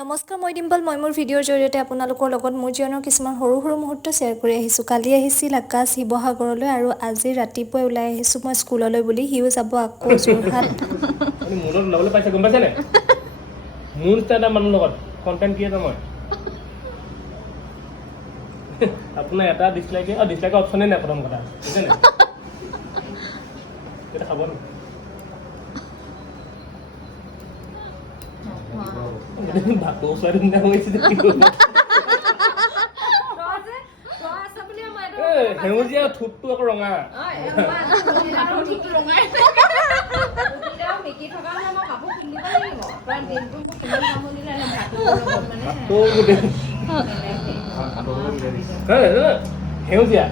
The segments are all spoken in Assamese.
নমস্কাৰ, মই ডিম্পল। মই মোৰ ভিডিঅ'ৰ জৰিয়তে আপোনালোকৰ লগত মোৰ জীৱনৰ কিছুমান সৰু সৰু মুহূৰ্ত শ্বেয়াৰ কৰি আহিছোঁ। কালি আহিছিল আকাশ শিৱসাগৰলৈ আৰু আজি ৰাতিপুৱাই ওলাই আহিছোঁ মই স্কুললৈ বুলি। সিও যাব আকৌ যোৰহাট। মূৰত ল'বলৈ পাইছে, গম পাইছেনে? মোৰ এটা মানুহৰ লগত কণ্টেণ্ট ক্ৰিয়েটৰ মই। আপোনাৰ এটা ডিছলাইকে অপশ্যনেই নাই প্ৰথম কথা, বুজিছেনে? এটা খাব ন ভাতো চোৱাই দিনা হৈছে সেউজীয়া ঠোঁটটো আকৌ ৰঙা। সেউজীয়া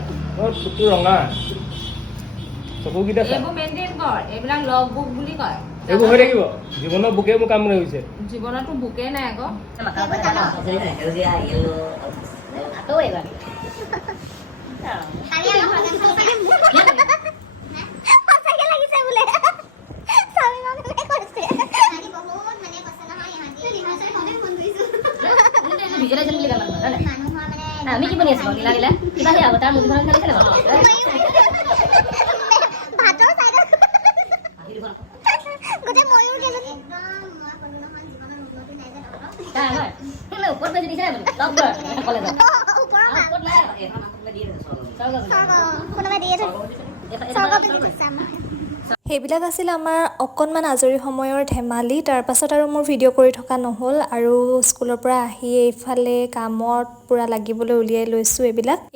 ঠোঁটটো ৰঙা, চকুকেইটা এইবিলাক লগ বুক বুলি কয়। এইবোৰ হৈ থাকিব জীৱনৰ বুকে মোৰ কাম হৈছে। জীৱনতো বুকে নাই আকৌ। আমি কি বনি আছো লাগিলে কিবা সেই আগতে মুখখন খালি খেলে ভাতৰ চাইডত গোটে ময়ূৰ গেলো একদম মই কলো নহয় জীৱনৰ উন্নতি নাই যে তাই হয় তুমি ওপৰত বেছি দিছা নে লগ কৰ কলেজত ওপৰত নাই এখন আমাক দিয়ে কোনোবাই দিয়ে সেইবিলাক আছিল আমাৰ অকণমান আজৰি সময়ৰ ধেমালি। তাৰপাছত আৰু মোৰ ভিডিঅ' কৰি থকা নহ'ল আৰু স্কুলৰ পৰা আহি এইফালে কামত পূৰা লাগিবলৈ উলিয়াই লৈছোঁ।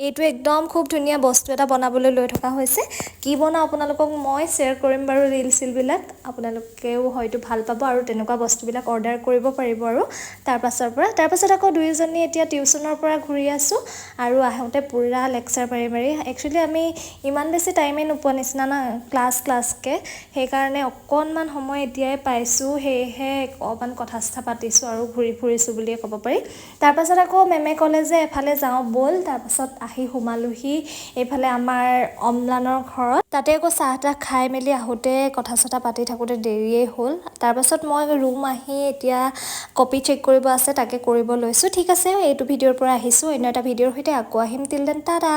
এইটো একদম খুব ধুনীয়া বস্তু এটা বনাবলৈ লৈ থকা হৈছে। কি বনাওঁ আপোনালোকক মই শ্বেয়াৰ কৰিম বাৰু ৰিলবিলাক। আপোনালোকেও হয়তো ভাল পাব আৰু তেনেকুৱা বস্তুবিলাক অৰ্ডাৰ কৰিব পাৰিব আৰু তাৰপাছত আকৌ দুয়োজনী এতিয়া টিউশ্যনৰ পৰা ঘূৰি আছোঁ আৰু আহোঁতে পূৰা লেকচাৰ মাৰি একচুৱেলি আমি ইমান বেছি টাইমেই নোপোৱা নিচিনা না ক্লাছকৈ, সেইকাৰণে অকণমান সময় এতিয়াই পাইছোঁ, সেয়েহে অকণমান কথা চথা পাতিছোঁ আৰু ঘূৰি ফুৰিছোঁ বুলিয়ে ক'ব পাৰি। তাৰপাছত আকৌ মেমে ক'লে যে এফালে যাওঁ ব'ল। তাৰপাছত আহি সোমালোহি এইফালে আমাৰ অম্লানৰ ঘৰত। তাতে আকৌ চাহ তাহ খাই মেলি আহোঁতে কথা চথা পাতি থাকোঁতে দেৰিয়েই হ'ল। তাৰপাছত মই ৰুম আহি এতিয়া কপি চেক কৰিব আছে, তাকে কৰিব লৈছোঁ। ঠিক আছে, এইটো ভিডিঅ'ৰ পৰা আহিছোঁ, অন্য এটা ভিডিঅ'ৰ সৈতে আকৌ আহিম। Till then Tata.